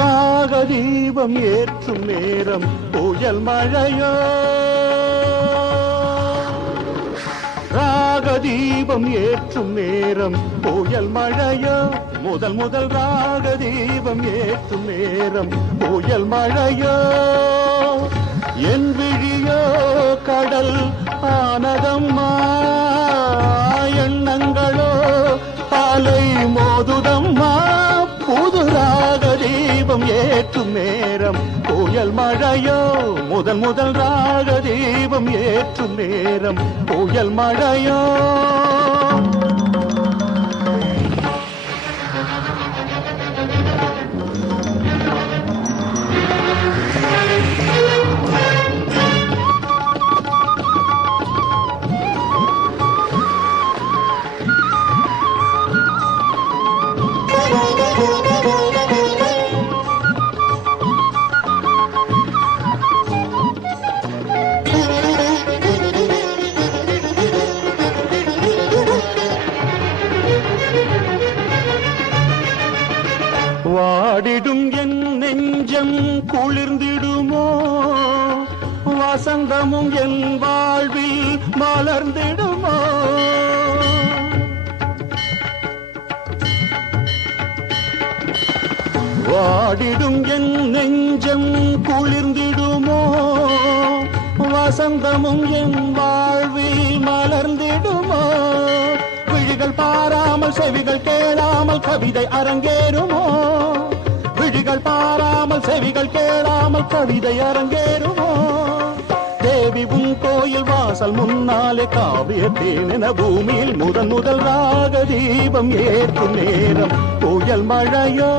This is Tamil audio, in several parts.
ராகதீபம் ஏற்றும் நேரம் புயல் மழையோ, ராகதீபம் ஏற்றும் நேரம் புயல் மழையோ, முதல் முதல் ராகதீபம் ஏற்றும் நேரம் புயல் மழையோ, என் விழியோ கடல் ஆனதம்மா, எண்ணங்களோ அலை மோதுதம்மா, புது ராகதீபம் ஏற்றும் நேரம் புயல் மழையோ, முதல் முதல் ராகதீபம் ஏற்றும் நேரம் புயல் மழையோ. வாடிடும் என் நெஞ்சம் குளிர்ந்திடுமோ, வசந்தமும் என் வாழ்வில் மலர்ந்திடுமோ, வாடிடும் என் நெஞ்சம் குளிர்ந்திடுமோ, வசந்தமும் என் வாழ்வில் மலர்ந்திடுமோ, விழிகள் பாராமல் செவிகள் கேளாமல் கவிதை அரங்கேறுமோ, விழிகள் பாராமல் செவிகள் கேளாமல் கவிதை அரங்கேறுமோ, தேவி உன் கோயில் வாசல் முன்னாலே காவியத்தேன் என பூமியில் முதன் முதல் ராகதீபம் ஏற்றும் நேரம் புயல் மழையோ,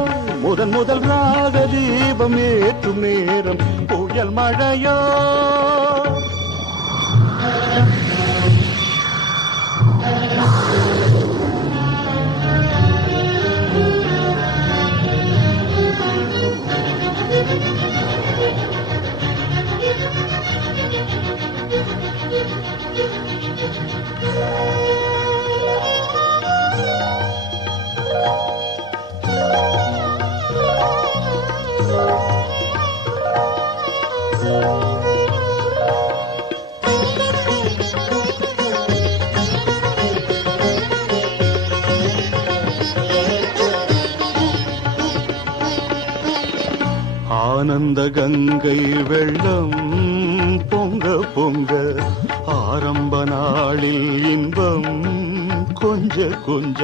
முதன் முதல் ராகதீபம் ஏற்றும் நேரம் புயல் மழையோ. ஆனந்த கங்கை வெள்ளம் பொங்க பொங்க, ஆரம்ப நாளில் இன்பம் கொஞ்ச கொஞ்ச,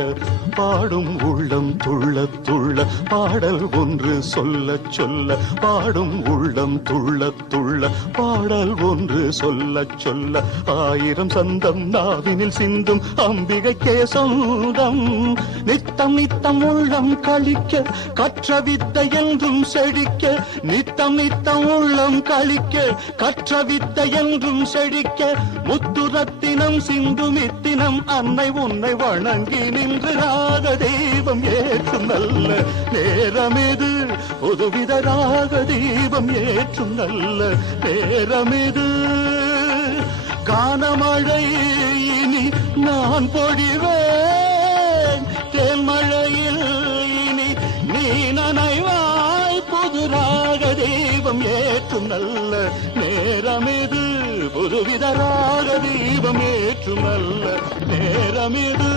பாடும் உள்ளம் துள்ள துள்ள, பாடல் ஒன்று சொல்ல சொல்ல, பாடும் உள்ளம் துள்ள துள்ள, பாடல் ஒன்று சொல்ல சொல்ல, ஆயிரம் சந்தம் நாவினில் சிந்தும் அம்பிகைக்கே சொந்தம், நித்தம் நித்தம் உள்ளம் கழிக்க கற்ற வித்தை என்றும் செழிக்க, நித்தம் நித்தம் உள்ளம் கழிக்க கற்ற வித்தை என்றும் செழிக்க, முத்து ரத்தினம் சிந்து மித்தினம் அன்னை உன்னை வணங்கி நின்று ராகதீபம் ஏற்றும் நல்ல நேரமிது, புதுவித ராகதீபம் ஏற்றும் நல்ல நேரமிது, கானமழை இனி நான் பொழிவேன், தேன்மழையில் இனி நீ நனைவாய், புது ராகதீபம் ஏற்றும் நல்ல நேரமிது, புதுவித ராகதீபம் ஏற்றும் நல்ல நேரமிது.